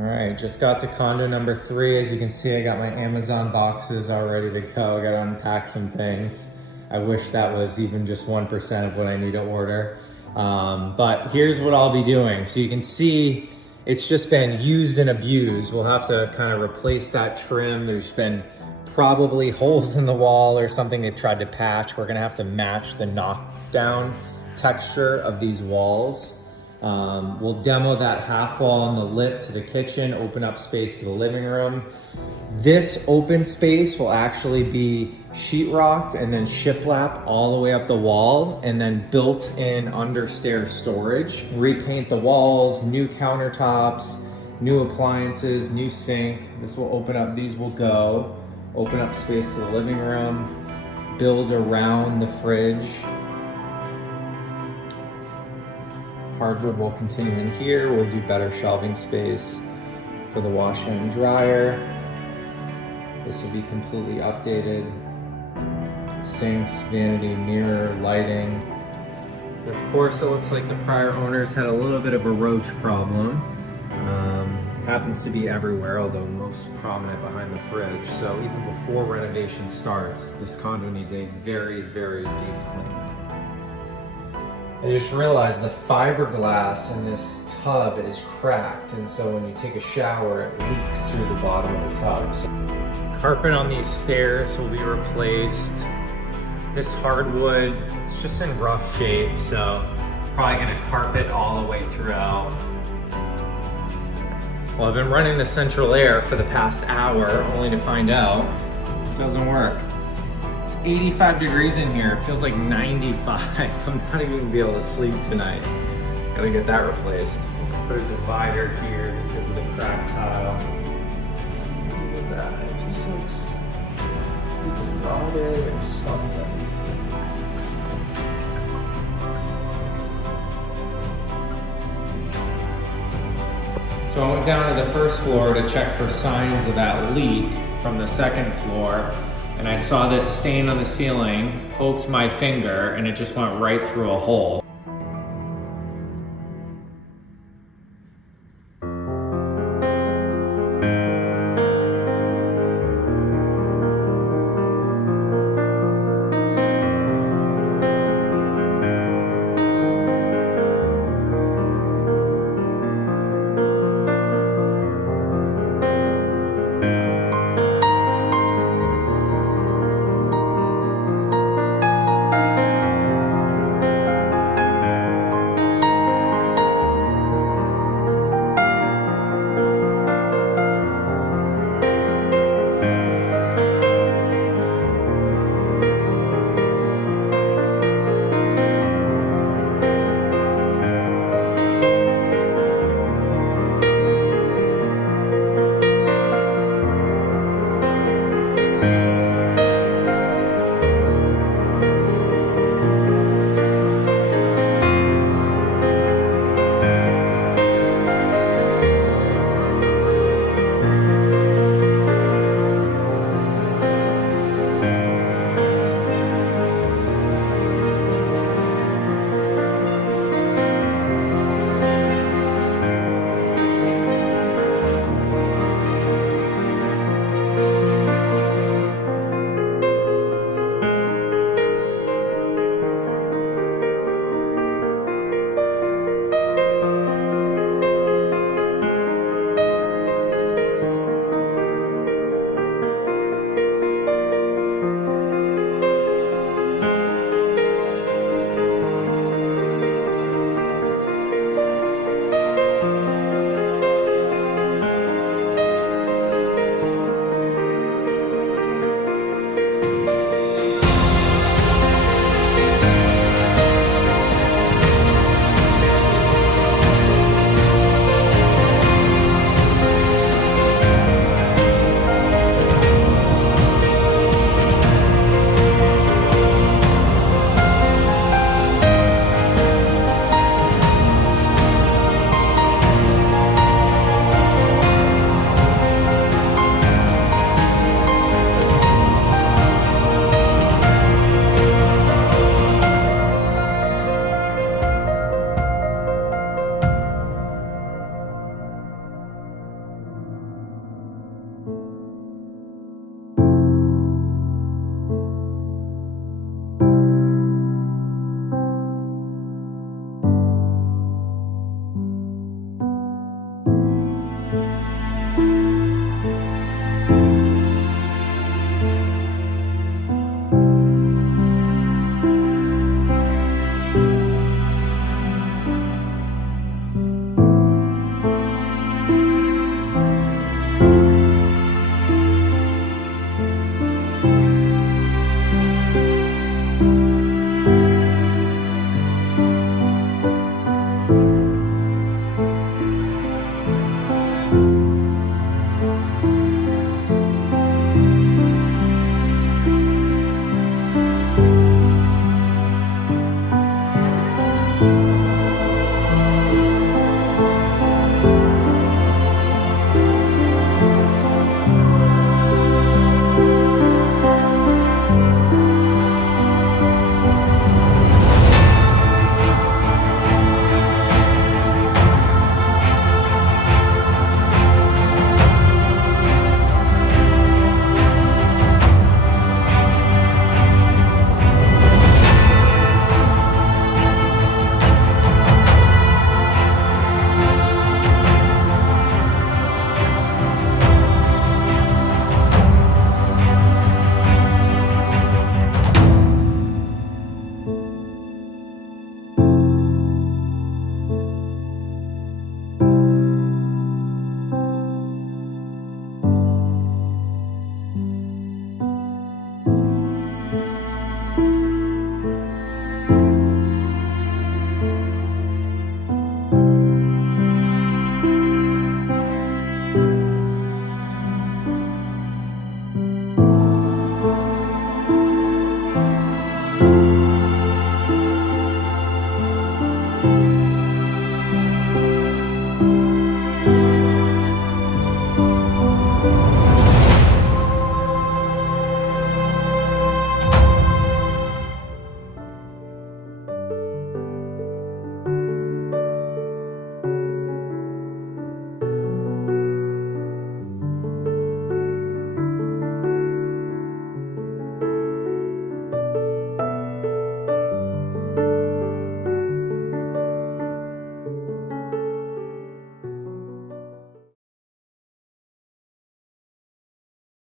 All right, just got to condo number 3. As you can see, I got my Amazon boxes all ready to go. I gotta unpack some things. I wish that was even just 1% of what I need to order. But here's what I'll be doing. So you can see it's just been used and abused. We'll have to kind of replace that trim. There's been probably holes in the wall or something they tried to patch. We're gonna have to match the knockdown texture of these walls. We'll demo that half wall on the lip to the kitchen, open up space to the living room. This open space will actually be sheetrocked and then shiplap all the way up the wall, and then built in understairs storage. Repaint the walls, new countertops, new appliances, new sink. This will open up, these will go. Open up space to the living room, build around the fridge. Hardwood will continue in here. We'll do better shelving space for the washer and dryer. This will be completely updated. Sinks, vanity, mirror, lighting. Of course, it looks like the prior owners had a little bit of a roach problem. Happens to be everywhere, although most prominent behind the fridge. So even before renovation starts, this condo needs a very, very deep clean. I just realized the fiberglass in this tub is cracked, and so when you take a shower, it leaks through the bottom of the tub. So carpet on these stairs will be replaced. This hardwood, it's just in rough shape, so probably gonna carpet all the way throughout. Well, I've been running the central air for the past hour, only to find out it doesn't work. It's 85 degrees in here. It feels like 95. I'm not even gonna be able to sleep tonight. Gotta get that replaced. Put a divider here because of the cracked tile. Look at that. It just looks either rotted or something. So I went down to the first floor to check for signs of that leak from the second floor, and I saw this stain on the ceiling, poked my finger, and it just went right through a hole. you.